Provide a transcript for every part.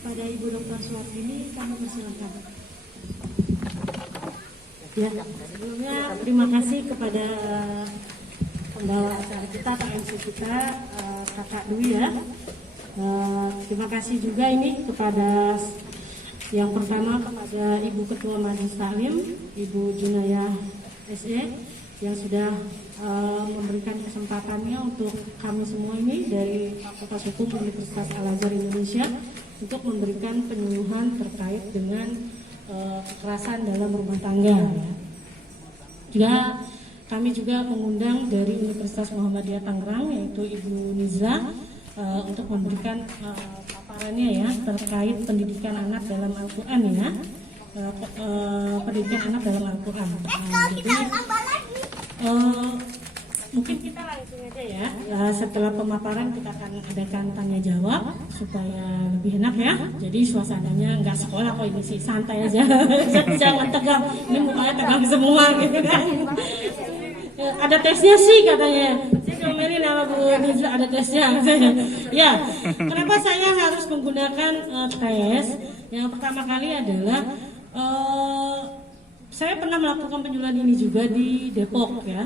Pada Ibu Dr. Suwartini kami persilakan. Ya, sebelumnya terima kasih kepada pembawa acara kita, Pak MC kita, Kakak Dwi ya. Terima kasih juga ini kepada yang pertama kepada Ibu Ketua Majelis Taklim, Ibu Junayah SE yang sudah memberikan kesempatannya untuk kami semua ini dari Fakultas Hukum Universitas Al-Azhar Indonesia untuk memberikan penyuluhan terkait dengan kekerasan dalam rumah tangga. Juga kami juga mengundang dari Universitas Muhammadiyah Tangerang yaitu Ibu Niza untuk memberikan paparannya ya terkait pendidikan anak dalam Al-Quran ya, pendidikan anak dalam Al-Quran. Jadi mungkin kita langsung aja ya. Setelah pemaparan kita akan adakan tanya jawab supaya lebih enak ya. Jadi suasananya nggak sekolah kok, ini sih santai aja. Jangan tegang. Ini mukanya tegang semua gitu kan. Ada tesnya sih katanya. Saya ngomelin sama Bu Niza ada tesnya. Ya, kenapa saya harus menggunakan tes? Yang pertama kali adalah saya pernah melakukan penyuluhan ini juga di Depok ya.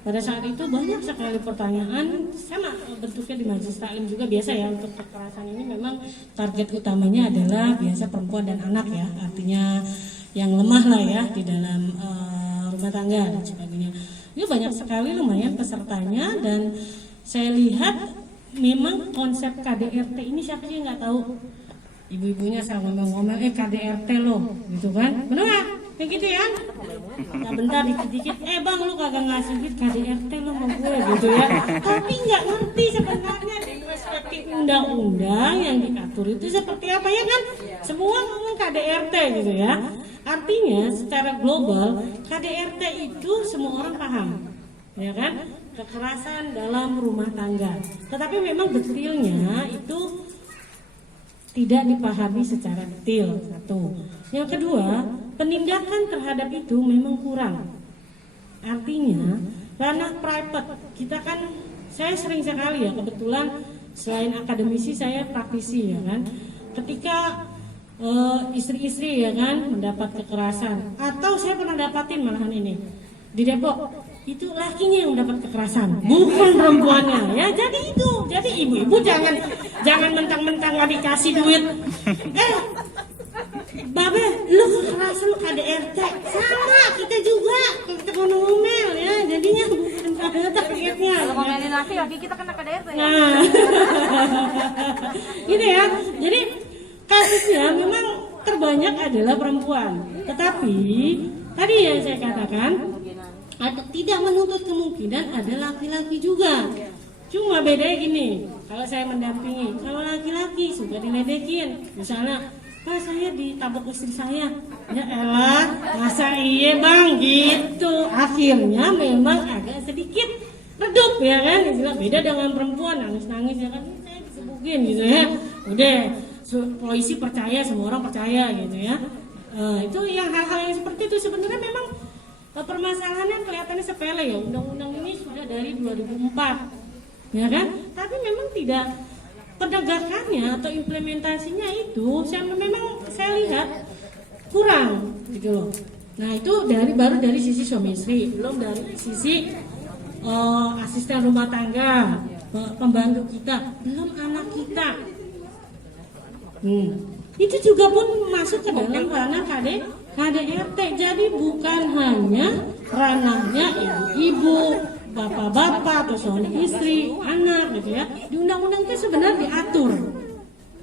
Pada saat itu banyak sekali pertanyaan, sama bentuknya di Majelis Taklim juga biasa ya. Untuk kekerasan ini memang target utamanya adalah biasa perempuan dan anak ya, artinya yang lemah lah ya di dalam rumah tangga dan sebagainya. Ini banyak sekali lumayan pesertanya dan saya lihat memang konsep KDRT ini siapa sih nggak tahu? Ibu-ibunya sama ngomong-ngomong KDRT loh gitu kan, bener nggak? Kayak gitu ya? Nah bentar dikit-dikit, bang lu kagak ngasih duit KDRT lo mau gue gitu ya. Tapi nggak ngerti sebenarnya di perspektif undang-undang yang diatur itu seperti apa ya kan? Semua ngomong KDRT gitu ya. Artinya secara global KDRT itu semua orang paham, ya kan? Kekerasan dalam rumah tangga. Tetapi memang detailnya itu tidak dipahami secara detail. Satu. Yang kedua, penindakan terhadap itu memang kurang. Artinya, ranah private kita kan, saya sering sekali ya kebetulan selain akademisi saya praktisi ya kan. Ketika istri-istri ya kan mendapat kekerasan, atau saya pernah dapatin malahan ini di Depok, itu lakinya yang mendapat kekerasan, bukan perempuannya ya. Jadi ibu-ibu jangan mentang-mentang nggak dikasih duit, Babe, lu kekerasan KDRT sama kita juga, kita ngomel ya, jadinya bukan KDRT-nya. Kalau ngomelin laki kita kena KDRT ya. Nah, gitu ya. Jadi kasusnya memang terbanyak adalah perempuan. Tetapi tadi yang saya katakan, tidak menuntut kemungkinan ada laki-laki juga. Cuma bedanya gini, kalau saya mendampingi, kalau laki-laki suka diledekin, misalnya, Pak saya ditabok istri saya, ya elah, masa iya bang gitu. Akhirnya memang agak sedikit redup ya kan, beda dengan perempuan nangis-nangis ya kan, saya disebutin gitu ya. Udah, polisi percaya, semua orang percaya gitu ya. Itu yang hal-hal yang seperti itu sebenarnya memang permasalahannya kelihatannya sepele ya. Undang-undang ini sudah dari 2004 ya kan, tapi memang tidak penegakannya atau implementasinya itu saya lihat kurang gitu loh. Nah itu baru dari sisi suami istri, belum dari sisi asisten rumah tangga, pembantu kita, belum anak kita. Itu juga pun masuk ke dalam ranah KDRT. Jadi bukan hanya ranahnya ibu-ibu, bapak-bapak atau suami istri, anak gitu ya. Di undang-undang itu sebenarnya diatur.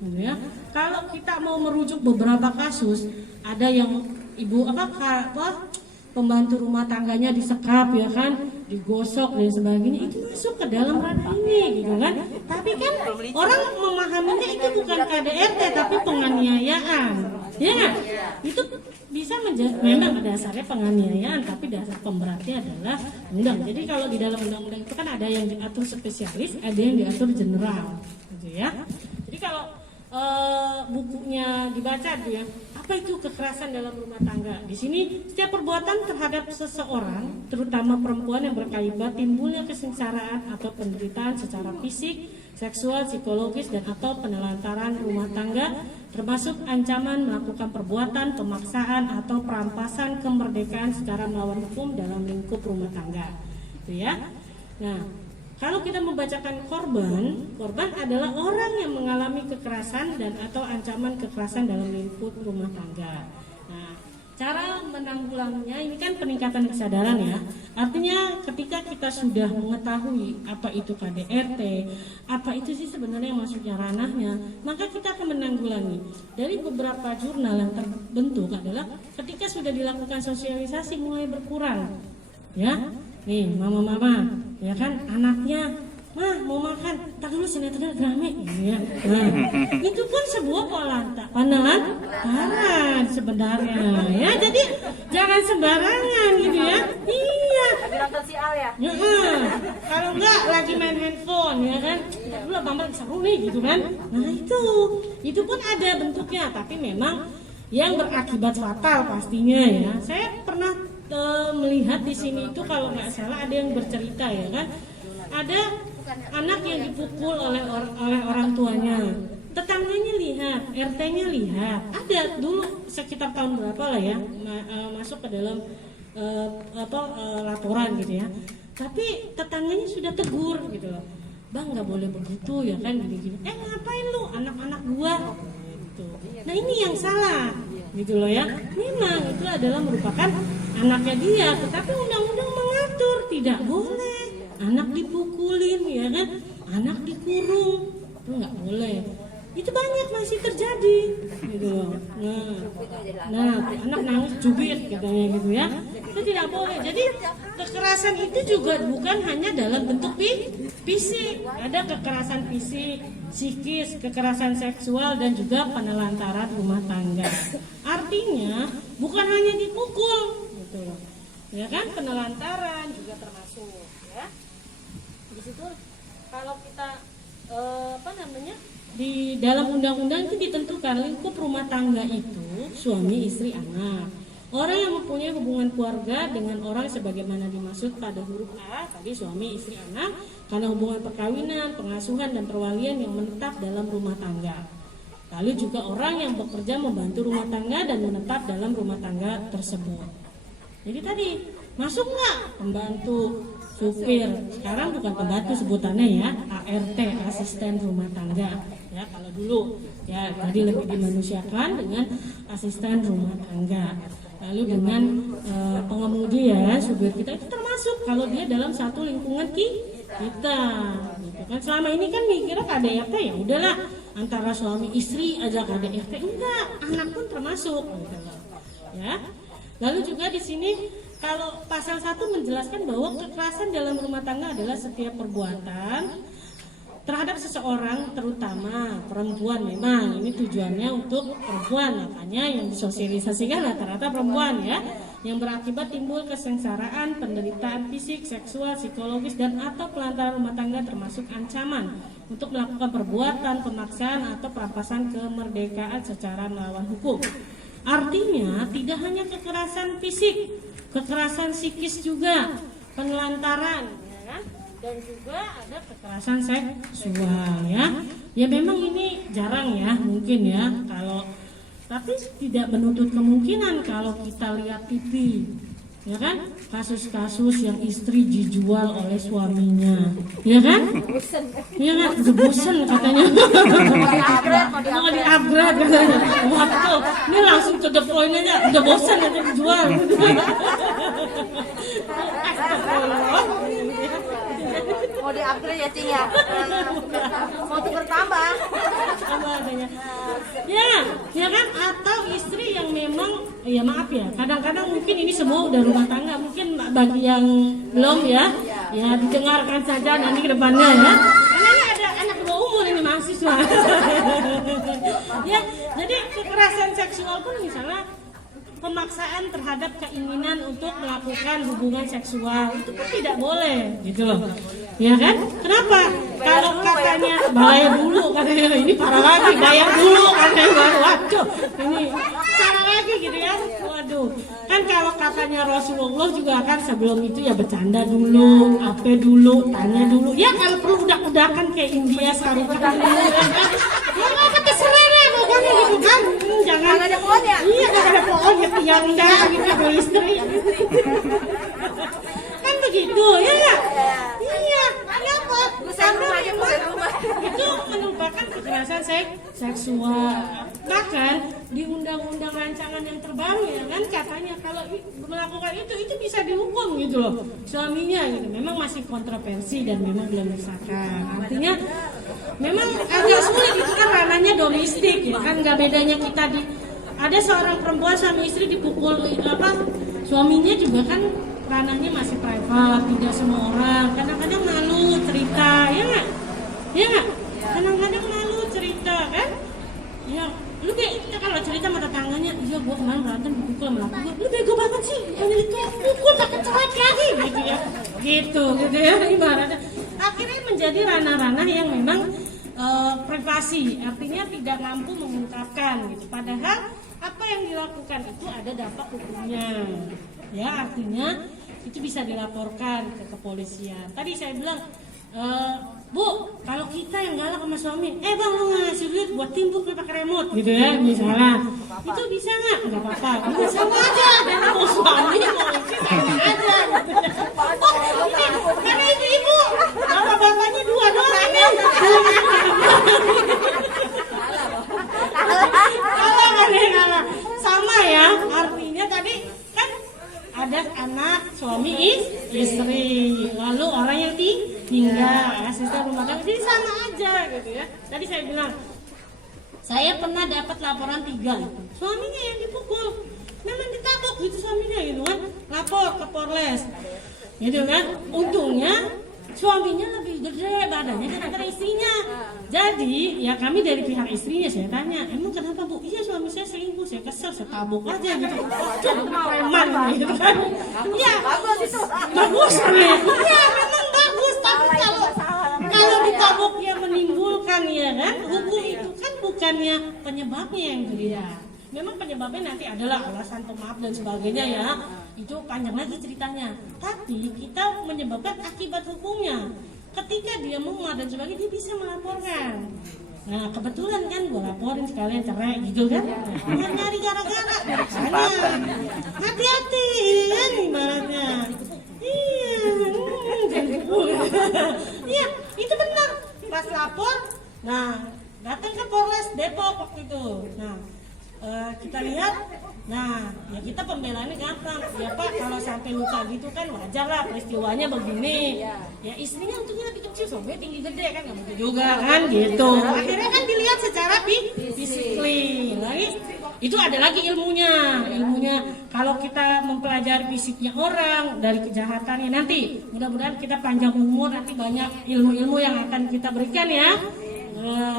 Gitu ya. Kalau kita mau merujuk beberapa kasus, ada yang pembantu rumah tangganya disekap ya kan, digosok dan sebagainya, itu masuk ke dalam ranah ini gitu kan. Tapi kan orang memahaminya itu bukan KDRT tapi penganiayaan. Ya, itu bisa memang dasarnya penganiayaan, tapi dasar pemberatnya adalah undang. Jadi kalau di dalam undang-undang itu kan ada yang diatur spesialis, ada yang diatur general, gitu ya. Jadi kalau bukunya dibaca tuh ya, apa itu kekerasan dalam rumah tangga? Di sini setiap perbuatan terhadap seseorang, terutama perempuan yang berkaibat timbulnya kesengsaraan atau penderitaan secara fisik, seksual, psikologis, dan atau penelantaran rumah tangga, termasuk ancaman melakukan perbuatan pemaksaan atau perampasan kemerdekaan secara melawan hukum dalam lingkup rumah tangga. Itu ya. Nah, kalau kita membacakan korban adalah orang yang mengalami kekerasan dan atau ancaman kekerasan dalam lingkup rumah tangga. Nah, cara menanggulanginya ini kan peningkatan kesadaran ya. Artinya ketika kita sudah mengetahui apa itu KDRT, apa itu sih sebenarnya maksudnya ranahnya, maka kita akan menanggulangi. Dari beberapa jurnal yang terbentuk adalah ketika sudah dilakukan sosialisasi mulai berkurang. Ya. Nih, mama-mama, ya kan anaknya, "Mah, mau makan, tak dulu sinetron drama." Ya. Nah, itu pun sebuah penelantaran sebenarnya. Ya, jadi jangan sembarangan gitu ya. Iya. Nonton si Al ya? Ya, kalau enggak lagi main handphone ya kan, "Tak dulu mama seru nih," gitu kan. Nah, itu pun ada bentuknya, tapi memang yang berakibat fatal pastinya ya. Saya pernah melihat di sini itu kalau nggak salah ada yang bercerita ya kan, ada anak yang dipukul oleh orang tuanya, tetangganya lihat, RT-nya lihat, ada dulu sekitar tahun berapa lah ya masuk ke dalam laporan gitu ya, tapi tetangganya sudah tegur gitu loh, "Bang, nggak boleh begitu ya kan, gini-gini." Ngapain lu, anak-anak gua gitu. Nah, ini yang salah gitu loh ya. Memang itu adalah merupakan anaknya dia, tetapi undang-undang mengatur tidak boleh anak dipukulin ya kan, anak dikurung, itu nggak boleh. Itu banyak masih terjadi gitu loh. Nah, anak nangis cubit katanya gitu ya, itu tidak boleh. Jadi kekerasan itu juga bukan hanya dalam bentuk fisik, ada kekerasan fisik, psikis, kekerasan seksual, dan juga penelantaran rumah tangga. Artinya bukan hanya dipukul gitu loh. Ya kan, penelantaran juga termasuk ya. Di situ kalau kita di dalam undang-undang itu ditentukan lingkup rumah tangga itu suami, istri, anak. Orang yang mempunyai hubungan keluarga dengan orang sebagaimana dimaksud pada huruf A tadi, suami, istri, anak, karena hubungan perkawinan, pengasuhan, dan perwalian yang menetap dalam rumah tangga. Lalu juga orang yang bekerja membantu rumah tangga dan menetap dalam rumah tangga tersebut. Jadi tadi masuk nggak pembantu, supir, sekarang bukan pembantu sebutannya ya, ART, asisten rumah tangga ya. Kalau dulu ya tadi lebih dimanusiakan dengan asisten rumah tangga. Lalu dengan pengemudi ya, supir kita itu termasuk kalau dia dalam satu lingkungan kita gitu kan. Selama ini kan mikirnya KDRT ya udahlah antara suami istri aja KDRT, enggak, anak pun termasuk gitu ya. Lalu juga di sini kalau pasal 1 menjelaskan bahwa kekerasan dalam rumah tangga adalah setiap perbuatan terhadap seseorang, terutama perempuan. Memang ini tujuannya untuk perempuan, makanya yang disosialisasikan rata-rata perempuan ya, yang berakibat timbul kesengsaraan, penderitaan fisik, seksual, psikologis, dan atau pelantaran rumah tangga, termasuk ancaman untuk melakukan perbuatan pemaksaan atau perampasan kemerdekaan secara melawan hukum. Artinya tidak hanya kekerasan fisik, kekerasan psikis juga, penelantaran ya kan? Dan juga ada kekerasan seksual ya. Ya memang ini jarang ya mungkin ya, kalau tapi tidak menutup kemungkinan kalau kita lihat TV ya kan, kasus-kasus yang istri dijual oleh suaminya ya kan, ya kan, udah bosen katanya mau di-upgrade katanya. Waktu ini langsung to the point aja, udah bosen aja dijual. Mau di-upgrade ya, Cing ya? Mau tukar tambah? Ya kan, atau istri yang memang ya maaf ya, kadang-kadang mungkin ini semua udah rumah tangga, mungkin bagi yang belum ya didengarkan saja nanti ke depannya ya, karena ini ada anak bawah umur ini mahasiswa. Ya, jadi kekerasan seksual pun misalnya pemaksaan terhadap keinginan untuk melakukan hubungan seksual itu pun tidak boleh gitu loh ya kan. Kenapa? Kalau katanya bayar dulu katanya, ini parah lagi, bayar dulu katanya baru, waduh ini salah lagi gitu ya. Waduh, kan kalau katanya Rasulullah juga kan sebelum itu ya bercanda dulu, apa dulu, tanya dulu. Ya kalau perlu udak-udakan kayak India sekarang kita dulu. Ya nggak kata selera pokoknya gitu kan. Jangan ada pohonnya. Iya, nggak ada pohonnya, tiang dah gitu kalau istri. Kan begitu, ya nggak? Iya, kenapa? Buset rumah aja, buset rumah. Itu merupakan kekerasan seksual. Bahkan di undang-undang rancangan yang terbaru ya kan katanya kalau melakukan itu bisa dihukum gitu loh suaminya gitu. Memang masih kontroversi dan memang belum disahkan. Artinya memang agak sulit itu kan ranahnya domestik ya kan, nggak bedanya kita di ada seorang perempuan suami istri dipukul suaminya juga kan ranahnya masih private, tidak semua orang. Kadang-kadang malu cerita, ya nggak? Ya nggak? Kadang-kadang malu cerita kan? Ya, lu kalau cerita sama tetangganya, iya gua kemarin berantem dipukul sama laki gua. Lu bego banget sih, bukannya itu pukul tak kecelak lagi, gitu ya. Gitu ya ibaratnya. Akhirnya menjadi ranah-ranah yang memang privasi, artinya tidak mampu mengungkapkan gitu. Padahal apa yang dilakukan itu ada dampak hukumnya. Ya, artinya itu bisa dilaporkan ke kepolisian. Tadi saya bilang, Bu, kalau kita yang galak sama suami, bang lu ngasih duit buat timbuk pakai remote gitu ya, misalnya, itu bisa nggak? Nggak apa-apa, kita sama aja. Karena mau suami mau istri sama aja. Karena ibu, bapak-bapaknya dua doang ini. Kalah. Sama ya, artinya tadi kan ada anak, suami, istri, lalu orang yang tinggal, asisten rumah tangga, jadi sama aja gitu ya. Tadi saya bilang, saya pernah dapat laporan 3, suaminya yang dipukul, memang ditabok gitu suaminya gitu kan, lapor ke Polres, gitu kan. Untungnya suaminya lebih gede badannya daripada istrinya. Jadi ya kami dari pihak istrinya saya tanya, emang kenapa Bu? Iya suami saya selingkuh, saya kesel, saya tabuk aja gitu. Preman gitu kan. Iya bagus itu. Bagus ya. Iya memang bagus, tapi kalau ditabuknya menimbulkan ya kan, hukum itu kan bukannya penyebabnya yang berbeda. Memang penyebabnya nanti adalah alasan pemaaf dan sebagainya ya. Itu panjang lagi ceritanya. Tapi kita menyebabkan akibat hukumnya. Ketika dia mumat dan sebagainya, dia bisa melaporkan. Nah kebetulan kan gue laporin sekalian cerai gitu kan. Nggak nyari gara-gara. Hati-hati kan ibaratnya. Iya, itu benar. Pas lapor, nah datang ke Polres Depok waktu itu. Nah kita lihat, nah ya kita pembelaannya gampang ya Pak, kalau sampai luka gitu kan wajar lah, peristiwanya begini ya, istrinya untungnya lebih kecil, soalnya tinggi gede kan nggak mungkin juga kan gitu. Akhirnya kan dilihat secara fisikly lagi, itu ada lagi ilmunya kalau kita mempelajari fisiknya orang dari kejahatannya, nanti mudah-mudahan kita panjang umur, nanti banyak ilmu-ilmu yang akan kita berikan ya.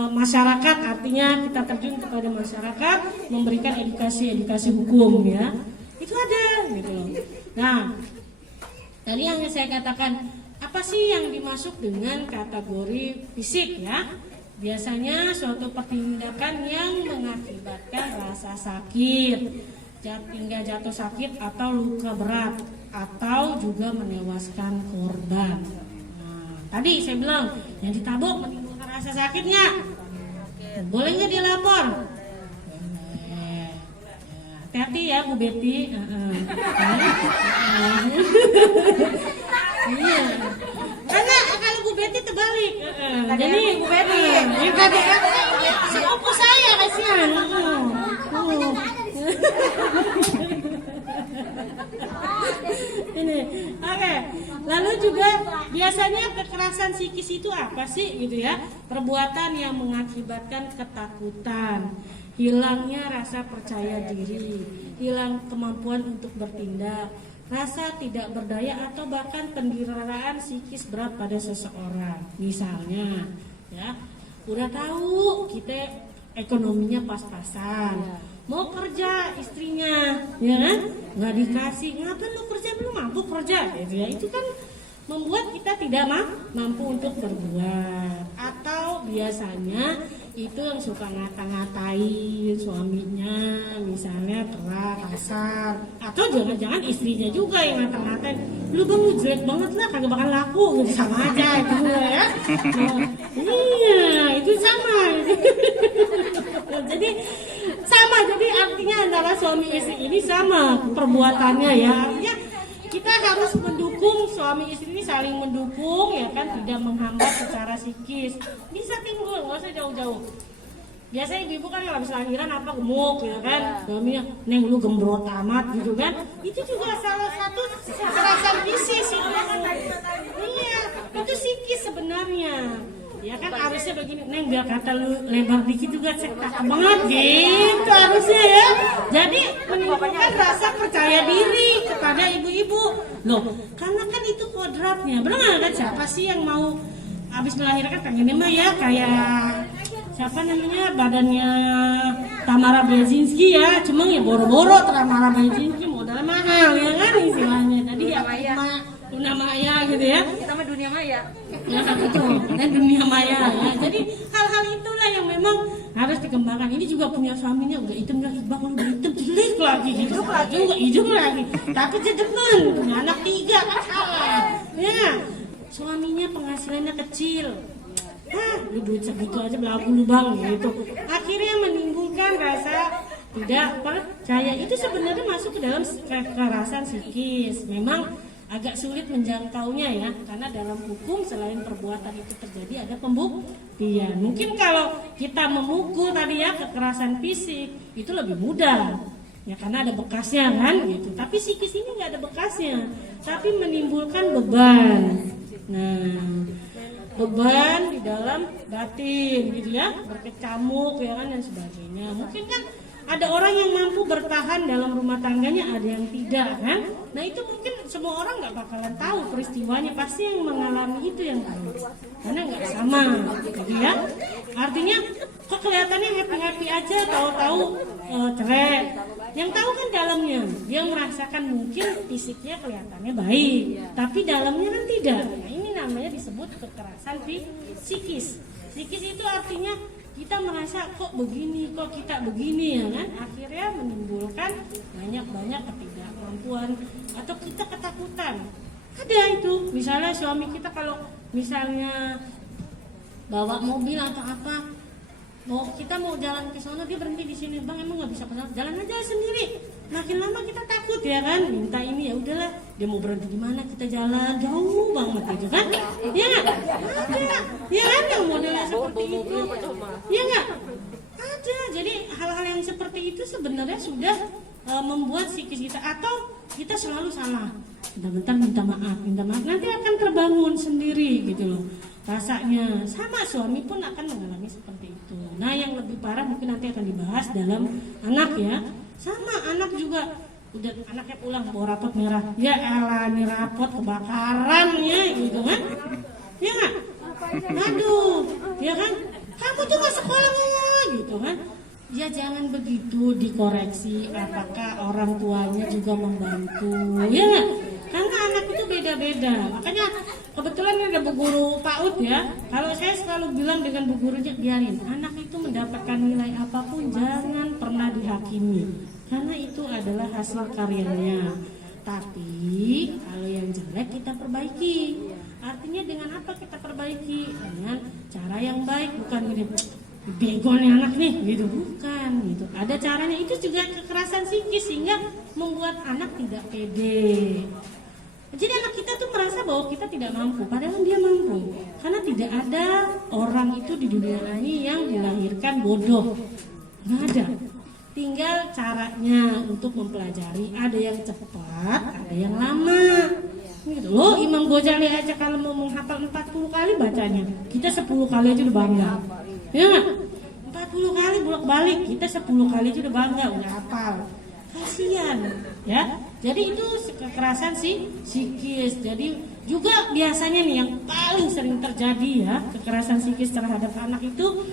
Masyarakat, artinya kita terjun kepada masyarakat, memberikan edukasi hukum ya, itu ada gitu loh. Nah tadi yang saya katakan, apa sih yang dimasuk dengan kategori fisik ya? Biasanya suatu pertindakan yang mengakibatkan rasa sakit hingga jatuh sakit atau luka berat, atau juga menewaskan korban. Nah tadi saya bilang yang ditabok rasa sakitnya, bolehnya dilapor. Hati-hati ya Bu Betty. Iya. Karena kalau Bu Betty terbalik. Jadi Bu Betty, sepupu saya kasihan. Ini, oke. Lalu juga biasanya kekerasan psikis itu apa sih gitu ya? Perbuatan yang mengakibatkan ketakutan, hilangnya rasa percaya diri, hilang kemampuan untuk bertindak, rasa tidak berdaya, atau bahkan penderitaan psikis berat pada seseorang. Misalnya, ya, udah tahu kita ekonominya pas-pasan, mau kerja istrinya, ya kan, nggak dikasih, ngapain lu kerja, belum mampu kerja, gitu ya. Itu kan membuat kita tidak mampu untuk berbuat. Atau biasanya itu yang suka ngata-ngatain suaminya, misalnya keras, kasar, atau jangan-jangan istrinya juga yang ngata-ngatain, lu bang lu jelek banget lah, kagak bakal laku, gitu sama aja itu ya. Nah, iya itu sama. Jadi sama, jadi artinya antara suami istri ini sama perbuatannya ya, artinya kita harus mendukung suami istri ini, saling mendukung ya kan, tidak menghambat secara psikis. Bisa timbul, nggak usah jauh-jauh. Biasanya ibu kan kalau habis lahiran apa gemuk ya kan, suaminya neng lu gembrot amat gitu kan, itu juga salah satu kekerasan fisik itu. Iya, itu psikis sebenarnya. Ya kan harusnya begini, neng biar kata lu lebar dikit juga cek banget gitu harusnya ya. Jadi menimbulkan rasa percaya diri kepada ibu-ibu. Loh, karena kan itu kodratnya. Benar nggak kan, siapa sih yang mau habis melahirkan pengennya mah ya kayak siapa namanya badannya Tamara Brzezinski ya, cuma ya boro-boro Tamara Brzezinski modalnya mahal ya kan istilahnya. Tadi ya Luna Maya gitu ya. Kita mah dunia maya. Ya betul, dan dunia maya ya. Jadi hal-hal itulah yang memang harus dikembangkan. Ini juga punya suaminya udah hitam lagi, bang udah hitam jelek lagi, hidup lagi. Tapi dia demen, punya anak 3 kan salah. Ya, suaminya penghasilannya kecil. Lu duit segitu aja belagu lu bang gitu. Akhirnya menimbulkan rasa tidak percaya. Itu sebenarnya masuk ke dalam kekerasan psikis. Memang agak sulit menjangkaunya ya, karena dalam hukum selain perbuatan itu terjadi ada pembuktian. Mungkin kalau kita memukul tadi ya, kekerasan fisik itu lebih mudah ya karena ada bekasnya kan gitu. Tapi psikis ini nggak ada bekasnya, tapi menimbulkan beban. Nah, beban di dalam batin gitu ya, berkecamuk ya kan dan sebagainya. Mungkin kan ada orang yang mampu bertahan dalam rumah tangganya, ada yang tidak kan. Nah itu mungkin semua orang nggak bakalan tahu peristiwanya, pasti yang mengalami itu yang tahu, karena nggak sama gitu ya. Artinya kok kelihatannya happy-happy aja, tahu-tahu cerai. Yang tahu kan dalamnya, dia merasakan mungkin fisiknya kelihatannya baik, tapi dalamnya kan tidak. Nah ini namanya disebut kekerasan psikis. Psikis itu artinya kita merasa kok begini, kok kita begini ya kan, akhirnya menimbulkan banyak ketidakmampuan atau kita ketakutan. Ada itu, misalnya suami kita kalau misalnya bawa mobil atau apa, kita mau jalan ke sana dia berhenti di sini, bang emang nggak bisa pesan, jalan aja sendiri. Makin lama kita takut ya kan, minta ini ya udahlah, dia mau berhenti di mana kita jalan jauh banget gitu kan, ya nggak? Ada, ya kan yang modelnya seperti itu, ya nggak? Ada. Jadi hal-hal yang seperti itu sebenarnya sudah membuat psikis kita, atau kita selalu salah, bentar-bentar minta maaf, nanti akan terbangun sendiri gitu loh. Rasanya sama suami pun akan mengalami seperti itu. Nah yang lebih parah mungkin nanti akan dibahas dalam anak ya. Sama anak juga, udah anaknya pulang bawa rapot merah, ya elah ini rapot kebakaran ya gitu kan, ya nggak? Aduh, ya kan? Kamu tuh nggak sekolah ya gitu kan? Ya jangan begitu, dikoreksi. Apakah orang tuanya juga membantu, ya nggak? Karena anak itu beda-beda. Makanya kebetulan ada Bu Guru PAUD ya. Kalau saya selalu bilang dengan Bu Gurunya, biarin anak itu mendapatkan nilai apapun jangan pernah dihakimi, karena itu adalah hasil karyanya. Tapi kalau yang jelek kita perbaiki. Artinya dengan apa kita perbaiki? Dengan cara yang baik, bukan gini, bego nih anak nih gitu, bukan gitu. Ada caranya. Itu juga kekerasan psikis sehingga membuat anak tidak pede. Jadi anak kita tuh merasa bahwa kita tidak mampu, padahal dia mampu. Karena tidak ada orang itu di dunia ini yang dilahirkan bodoh, nggak ada. Tinggal caranya untuk mempelajari. Ada yang cepat, ada yang lama. Gitu loh, Imam Ghazali aja kalau mau menghafal 40 kali bacanya, kita 10 kali aja udah bangga. Ya nggak? 40 kali bolak-balik, kita 10 kali aja udah bangga, udah hafal. Kasian, ya. Jadi itu kekerasan psikis. Jadi juga biasanya nih yang paling sering terjadi ya, kekerasan psikis terhadap anak itu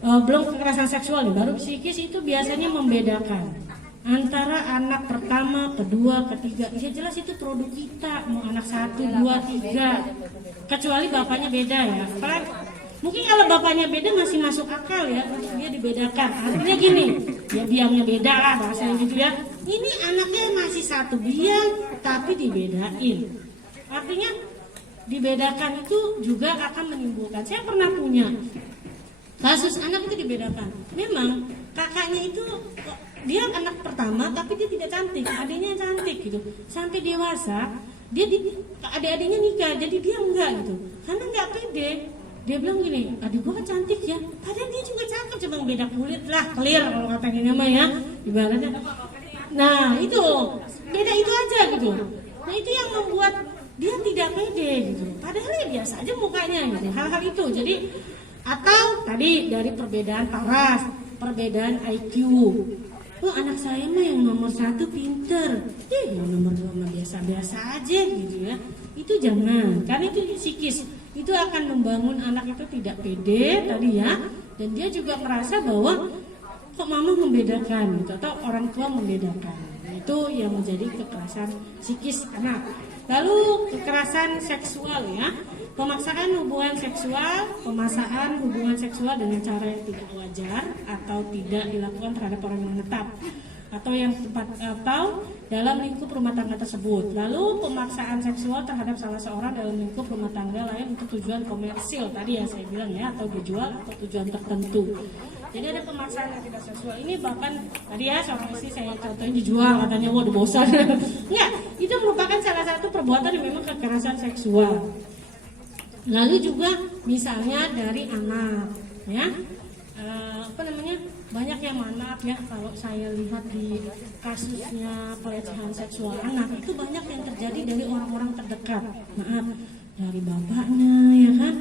belum kekerasan seksual nih, baru psikis itu biasanya membedakan antara anak pertama, kedua, ketiga. Ya jelas itu produk kita, mau anak 1, 2, 3. Kecuali bapaknya beda ya. Mungkin kalau bapaknya beda masih masuk akal ya untuk dia dibedakan. Artinya gini, ya biangnya beda lah bahasanya gitu ya. Ini anaknya masih satu biang tapi dibedain. Artinya dibedakan itu juga akan menimbulkan. Saya pernah punya kasus anak itu dibedakan. Memang kakaknya itu dia anak pertama tapi dia tidak cantik, adiknya cantik gitu. Sampai dewasa dia adik-adiknya nikah, jadi dia enggak gitu. Karena enggak pede. Dia bilang gini, adik gua kan cantik ya, padahal dia juga cakep, cuma beda kulit lah, clear kalau katanya nama ya, ibaratnya. Nah itu beda itu aja gitu. Nah itu yang membuat dia tidak pede gitu. Padahal ya biasa aja mukanya gitu. Hal-hal itu. Jadi atau tadi dari perbedaan paras, perbedaan IQ. Oh anak saya mah yang nomor 1 pinter, yang nomor 2 mah biasa-biasa aja gitu ya. Itu jangan, karena itu psikis. Itu akan membangun anak itu tidak pede tadi ya. Dan dia juga merasa bahwa kok mama membedakan gitu, atau orang tua membedakan. Itu yang menjadi kekerasan psikis anak. Lalu kekerasan seksual ya. Pemaksaan hubungan seksual, pemaksaan hubungan seksual dengan cara yang tidak wajar atau tidak dilakukan terhadap orang yang menetap atau yang atau dalam lingkup rumah tangga tersebut. Lalu pemaksaan seksual terhadap salah seorang dalam lingkup rumah tangga lain untuk tujuan komersil tadi ya saya bilang ya, atau dijual atau tujuan tertentu. Jadi ada pemaksaan yang tidak seksual ini, bahkan tadi ya seorang istri saya contohnya dijual, katanya wah udah bosan. Enggak, itu merupakan salah satu perbuatan yang memang kekerasan seksual. Lalu juga misalnya dari anak ya, banyak yang maaf ya, kalau saya lihat di kasusnya pelecehan seksual anak itu banyak yang terjadi dari orang-orang terdekat. Maaf, dari bapaknya ya kan,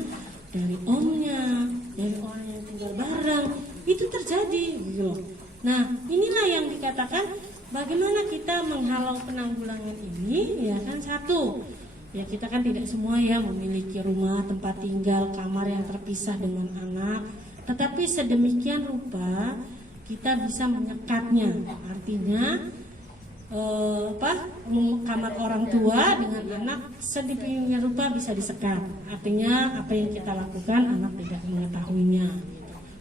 dari omnya, dari orang yang tinggal bareng, itu terjadi gitu loh. Nah inilah yang dikatakan bagaimana kita menghalau penanggulangan ini ya kan. Satu ya, kita kan tidak semua ya memiliki rumah tempat tinggal, kamar yang terpisah dengan anak, tetapi sedemikian rupa kita bisa menyekatnya. Artinya kamar orang tua dengan anak sedemikian rupa bisa disekat. Artinya apa yang kita lakukan anak tidak mengetahuinya.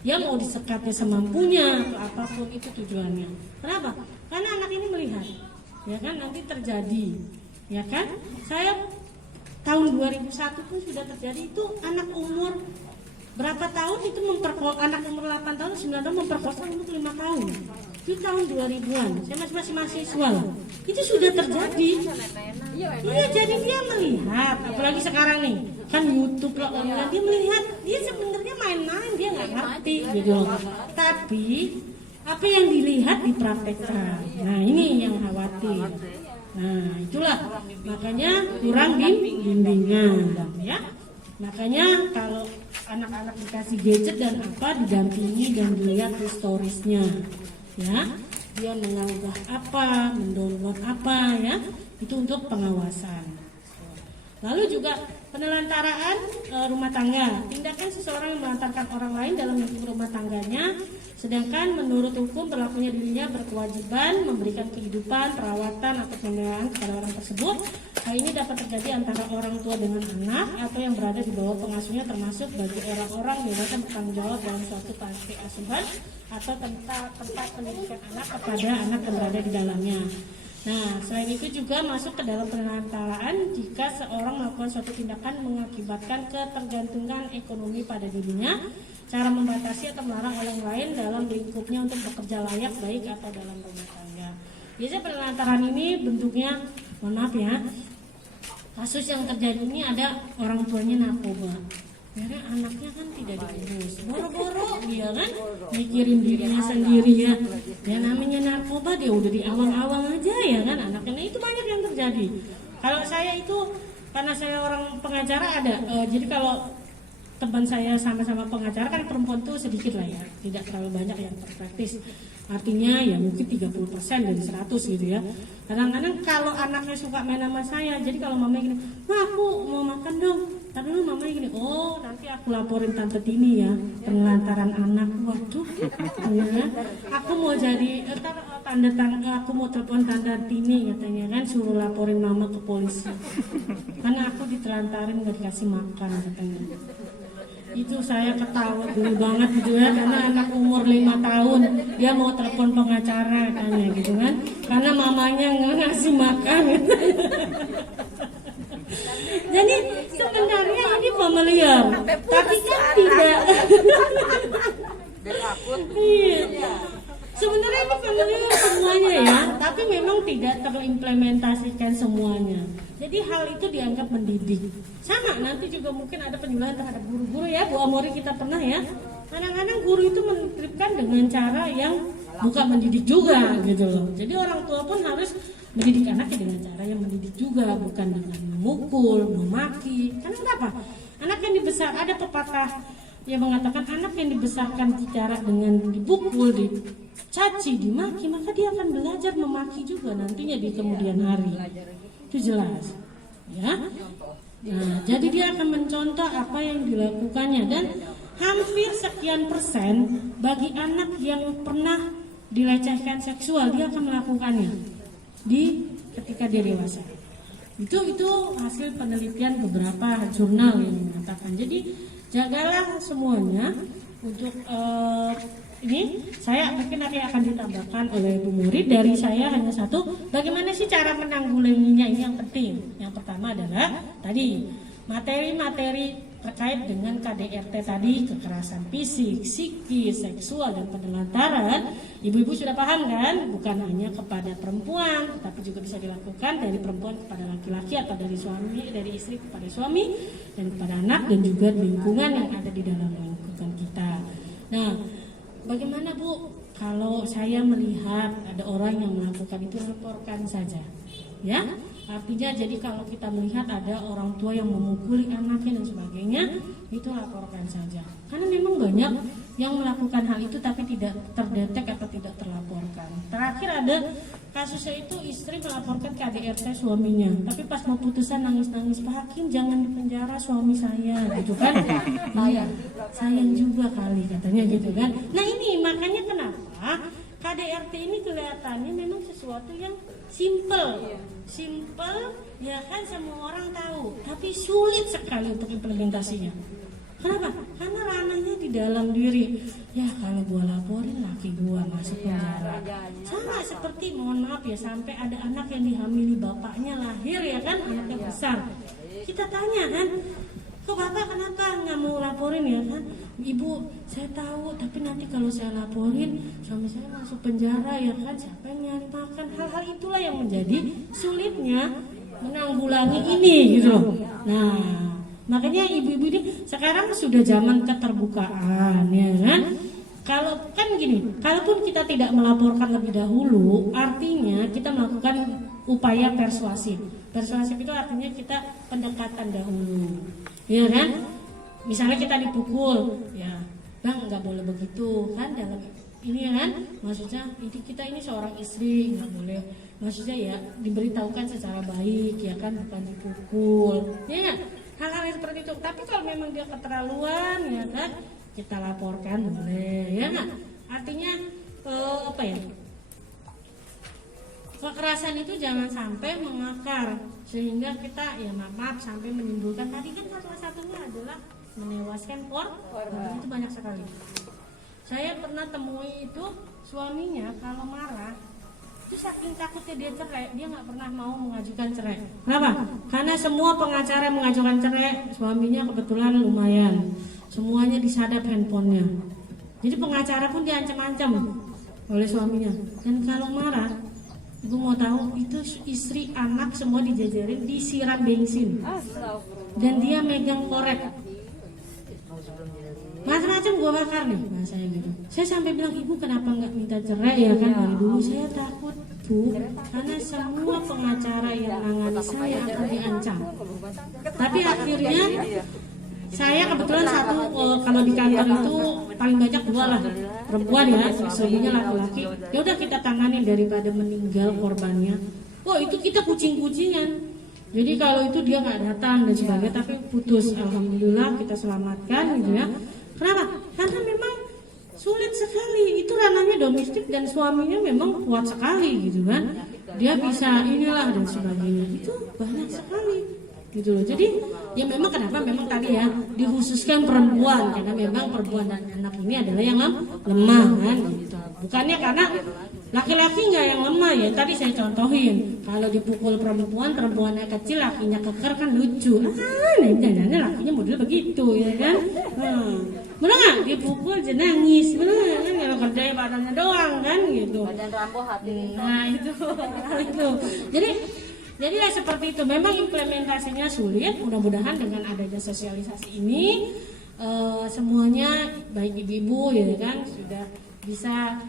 Ya mau disekatnya semampunya atau apapun itu tujuannya. Kenapa? Karena anak ini melihat, ya kan, nanti terjadi, ya kan? Saya tahun 2001 pun sudah terjadi itu, anak umur berapa tahun itu anak umur 8 tahun, 9 tahun memperkosa umur 5 tahun. Itu tahun 2000-an. Saya masih mahasiswa lah. Itu sudah terjadi. Iya, jadi dia melihat, apalagi sekarang nih, kan YouTube lah, dia melihat, dia sebenarnya main-main, dia nggak ngerti gitu. Tapi apa yang dilihat dipraktekkan. Nah, ini yang khawatir. Nah, itulah makanya kurang bimbingan ya. Makanya kalau anak-anak dikasih gadget dan apa, didampingi dan dilihat historisnya ya. Dia mengunggah apa, mendownload apa ya. Itu untuk pengawasan. Lalu juga penelantaraan rumah tangga. Tindakan seseorang yang melantarkan orang lain dalam lingkup rumah tangganya, sedangkan menurut hukum berlakunya dirinya berkewajiban memberikan kehidupan, perawatan atau pemeliharaan kepada orang tersebut. Hal ini dapat terjadi antara orang tua dengan anak atau yang berada di bawah pengasuhnya, termasuk bagi orang-orang yang dapat bertanggung jawab dalam suatu panti asuhan atau tempat pendidikan anak kepada anak yang berada di dalamnya. Nah, selain itu juga masuk ke dalam penelantaraan jika seorang melakukan suatu tindakan mengakibatkan ketergantungan ekonomi pada dirinya, cara membatasi atau melarang orang lain dalam lingkupnya untuk bekerja layak baik atau dalam rumah tangga. Biasanya penelantaran ini bentuknya, mohon maaf ya, kasus yang terjadi ini ada orang tuanya narkoba. Karena anaknya kan tidak diurus, boro-boro dia kan mikirin dirinya sendiri ya. Ya namanya narkoba, dia udah di awang-awang aja ya kan anaknya. Nah, itu banyak yang terjadi. Kalau saya itu, karena saya orang pengacara ada, jadi kalau teman saya sama-sama pengacara kan perempuan tuh sedikit lah ya, tidak terlalu banyak yang terpraktis. Artinya ya mungkin 30% dari 100 gitu ya. Kadang-kadang kalau anaknya suka main sama saya, jadi kalau mama gini, "Ma, aku mau makan dong." Tapi lu mama gini, "Oh, nanti aku laporin Tante Tini ya, penelantaran anak." Waduh, ya. Aku mau jadi aku mau telepon Tante Tini katanya kan, suruh laporin mama ke polisi. Karena aku ditelantarin gak dikasih makan katanya. Itu saya ketawa dulu banget gitu ya, karena anak umur 5 tahun dia mau telepon pengacara katanya gitu kan, karena mamanya nggak ngasih makan gitu. Jadi sebenarnya ini familiar, tapi kan tidak. Iya. Sebenarnya ini familiar semuanya ya, tapi memang tidak terimplementasikan semuanya. Jadi hal itu dianggap mendidik. Sama nanti juga mungkin ada penyuluhan terhadap guru-guru ya, Bu Amori kita pernah ya. Kadang-kadang guru itu menerapkan dengan cara yang bukan mendidik juga gitu loh. Jadi orang tua pun harus mendidik anaknya dengan cara yang mendidik juga, bukan dengan memukul, memaki. Karena kenapa? Anak yang dibesar, ada pepatah yang mengatakan anak yang dibesarkan secara dengan dipukul, dicaci, dimaki, maka dia akan belajar memaki juga nantinya di kemudian hari. Itu jelas, ya. Nah, jadi dia akan mencontoh apa yang dilakukannya, dan hampir sekian persen bagi anak yang pernah dilecehkan seksual dia akan melakukannya ketika dia dewasa. Itu hasil penelitian beberapa jurnal yang mengatakan. Jadi jagalah semuanya untuk ini saya mungkin nanti akan ditambahkan oleh Bu Murid. Dari saya hanya satu, bagaimana sih cara menanggulanginya, ini yang penting. Yang pertama adalah tadi materi-materi terkait dengan KDRT tadi, kekerasan fisik, psikis, seksual, dan penelantaran. Ibu-ibu sudah paham kan? Bukan hanya kepada perempuan, tetapi juga bisa dilakukan dari perempuan kepada laki-laki, atau dari suami, dari istri kepada suami, dan kepada anak, dan juga lingkungan yang ada di dalam lingkungan kita. Nah, bagaimana Bu kalau saya melihat ada orang yang melakukan itu, laporkan saja, ya. Artinya jadi kalau kita melihat ada orang tua yang memukuli anaknya dan sebagainya, itu laporkan saja. Karena memang banyak yang melakukan hal itu tapi tidak terdetek atau tidak terlaporkan. Terakhir ada kasusnya itu istri melaporkan ke KDRT suaminya, tapi pas mau putusan nangis-nangis, Pak Hakim jangan dipenjara suami saya, gitu kan? Iya, sayang juga kali katanya gitu kan. Nah ini makanya kenapa KDRT ini kelihatannya memang sesuatu yang simple ya kan, semua orang tahu, tapi sulit sekali untuk implementasinya. Kenapa? Karena ranahnya di dalam diri. Ya kalau gua laporin laki gua masuk penjara. Sama seperti, mohon maaf ya, sampai ada anak yang dihamili bapaknya, lahir ya kan, anaknya besar. Kita tanya kan, kok bapak kenapa nggak mau laporin ya kan? Ibu, saya tahu, tapi nanti kalau saya laporin suami saya masuk penjara ya kan, siapa yang nyari makan? Hal-hal itulah yang menjadi sulitnya menanggulangi ini gitu loh. Nah, makanya ibu-ibu ini sekarang sudah zaman keterbukaan ya kan. Kalau kan gini, kalaupun kita tidak melaporkan lebih dahulu, artinya kita melakukan upaya persuasif. Persuasif itu artinya kita pendekatan dahulu, ya kan? Misalnya kita dipukul, ya bang nggak boleh begitu kan, dalam ini kan, maksudnya kita ini seorang istri, nggak boleh, maksudnya ya diberitahukan secara baik ya kan, bukan dipukul, ya hal-hal seperti itu. Tapi kalau memang dia keterlaluan ya kan, kita laporkan boleh, ya nggak? Artinya apa ya? Kekerasan itu jangan sampai mengakar sehingga kita ya maaf sampai menimbulkan, tadi kan salah satunya adalah menewaskan korban. Itu banyak sekali. Saya pernah temui itu suaminya kalau marah itu saking takutnya dia cerai, dia nggak pernah mau mengajukan cerai. Kenapa? Karena semua pengacara mengajukan cerai, suaminya kebetulan lumayan, semuanya disadap handphonenya. Jadi pengacara pun diancam-ancam oleh suaminya. Dan kalau marah, ibu mau tahu, itu istri, anak semua dijajarin, disiram bensin, dan dia megang korek, macam-macam gua bakar nih bahasanya gitu. Saya sampai bilang, ibu kenapa nggak minta cerai ya kan dari dulu? Saya takut Bu, karena semua pengacara yang nangani saya akan diancam. Tapi akhirnya saya kebetulan satu, kalau di kantor itu paling banyak 2 lah, perempuan ya, selebihnya laki-laki. Ya udah kita tangani daripada meninggal korbannya. Itu kita kucing-kucingan. Jadi kalau itu dia nggak datang dan sebagainya, tapi putus, alhamdulillah kita selamatkan gitu ya. Kenapa? Karena memang sulit sekali, itu ranahnya domestik dan suaminya memang kuat sekali gitu kan. Dia bisa inilah dan sebagainya, itu banyak sekali. gitu loh. Jadi ya memang kenapa memang tadi ya dikhususkan perempuan, karena memang perempuan dan anak ini adalah yang lemah kan gitu. Bukannya karena laki-laki nggak yang lemah ya, tadi saya contohin kalau dipukul perempuan, perempuannya kecil, lakinya keker kan lucu. Jangan-jangan lakinya model begitu ya kan. Bener nggak? Dipukul jadi nangis, bener nggak? Kan kalau kerjanya badannya doang kan gitu. Badan Rambo hati. Nah itu, itu. Jadi ya seperti itu. Memang implementasinya sulit. Mudah-mudahan dengan adanya sosialisasi ini semuanya baik ibu-ibu ya kan sudah bisa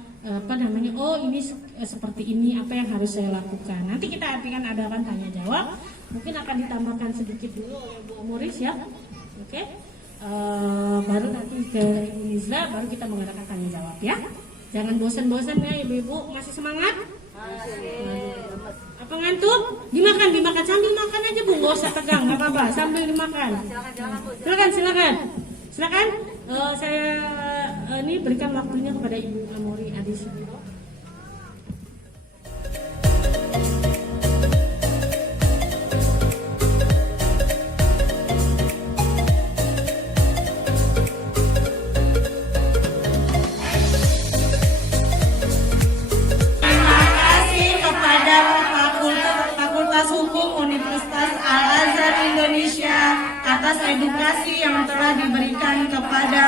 oh ini seperti ini, apa yang harus saya lakukan. Nanti kita akan adakan tanya jawab. Mungkin akan ditambahkan sedikit dulu oleh Bu Moris ya. Oke. Baru nanti ke Ibu Nizla, baru kita mengadakan tanya jawab ya. Jangan bosan-bosan ya ibu-ibu, masih semangat? Apa ngantuk? Dimakan sambil makan aja Bu, nggak usah tegang, nggak apa-apa, sambil dimakan. Silakan. Saya ini berikan waktunya kepada Ibu Amori Adis. Fakultas Hukum Universitas Al-Azhar Indonesia atas edukasi yang telah diberikan kepada